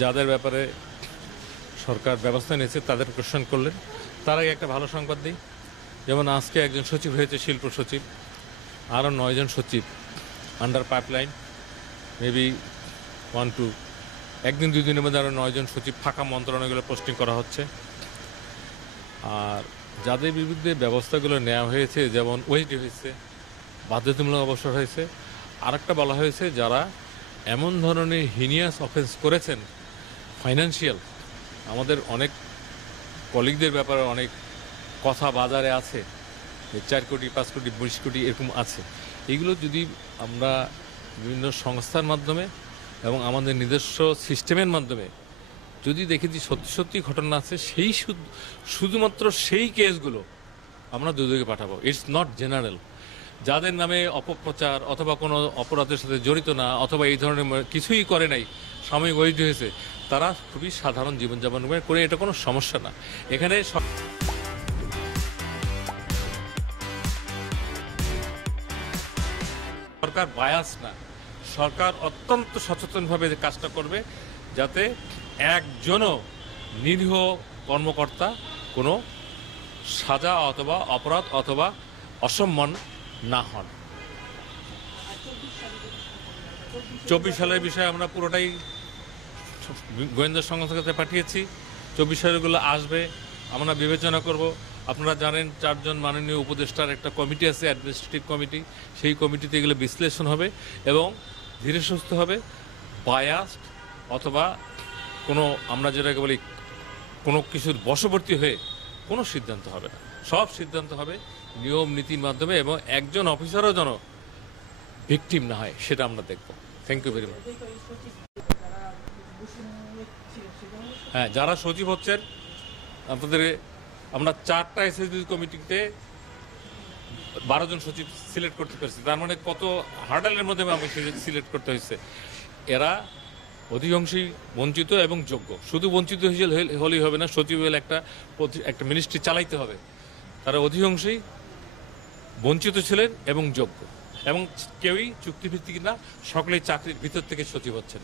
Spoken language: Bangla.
যাদের ব্যাপারে সরকার ব্যবস্থা নিয়েছে তাদের কোশ্চেন করলেন, তার আগে একটা ভালো সংবাদ দিই। যেমন আজকে একজন সচিব হয়েছে, শিল্প সচিব, আরও 9 জন সচিব আন্ডার পাইপলাইন, মেবি 1-2 একদিন 2 দিনের মধ্যে আরও 9 জন সচিব ফাঁকা মন্ত্রণালয়গুলো পোস্টিং করা হচ্ছে। আর যাদের বিরুদ্ধে ব্যবস্থাগুলো নেওয়া হয়েছে, যেমন ওএসডি হয়েছে, বাধ্যতামূলক অবসর হয়েছে, আরেকটা বলা হয়েছে যারা এমন ধরনের হিনিয়াস অফেন্স করেছেন, ফাইন্যান্সিয়াল, আমাদের অনেক কলিগদের ব্যাপারে অনেক কথা বাজারে আছে, 4 কোটি 5 কোটি 20 কোটি এরকম আছে। এগুলো যদি আমরা বিভিন্ন সংস্থার মাধ্যমে এবং আমাদের নিজস্ব সিস্টেমের মাধ্যমে যদি দেখি যে সত্যি সত্যি ঘটনা আছে, শুধুমাত্র সেই কেসগুলো আমরা দুদকে পাঠাবো। It's not general. যাদের নামে অপপ্রচার অথবা কোনো অপরাধের সাথে জড়িত না, অথবা এই ধরনের কিছুই করে নাই, সাময়িক ওয়েস্ট হয়েছে, তারা খুবই সাধারণ জীবনযাপন করে, এটা কোনো সমস্যা না। এখানে সরকার বায়াস না, সরকার অত্যন্ত সচেতনভাবে কাজটা করবে যাতে একজনও নিরীহ কর্মকর্তা কোনো সাজা অথবা অপরাধ অথবা অসম্মান না হন। 24 সালের বিষয়ে আমরা পুরোটাই গোয়েন্দা সংস্থার কাছে পাঠিয়েছি। 24 সালেরগুলো আসবে, আমরা বিবেচনা করব। আপনারা জানেন 4 জন মাননীয় উপদেষ্টার একটা কমিটি আছে, অ্যাডমিনিস্ট্রেটিভ কমিটি। সেই কমিটিতে এগুলো বিশ্লেষণ হবে এবং ধীরে সুস্থ হবে। বায়াসড অথবা কোনো, আমরা যেটাকে বলি, কোনো কিছুর বশবর্তী হয়ে কোনো সিদ্ধান্ত হবে না। সব সিদ্ধান্ত হবে নিয়ম নীতির মাধ্যমে, এবং একজন অফিসারও যেন ভিকটিম না হয় সেটা আমরা দেখব। Thank you very much. হ্যাঁ, যারা সচিব হচ্ছেন আপনাদের, আমরা 4টা এসএসডি কমিটিতে 12 জন সচিব সিলেক্ট করতে পেরেছি। তার মানে কত হার্ডালের মধ্যে আমাকে সিলেক্ট করতে হয়েছে। এরা অধিকাংশই বঞ্চিত এবং যোগ্য। শুধু বঞ্চিত হলেই হবে না, সচিব হলে একটা মিনিস্ট্রি চালাইতে হবে। তারা অধিকাংশই বঞ্চিত ছিলেন এবং যোগ্য, এবং কেউই চুক্তিভিত্তিক না, সকলেই চাকরির ভিতর থেকে সচিব হচ্ছেন।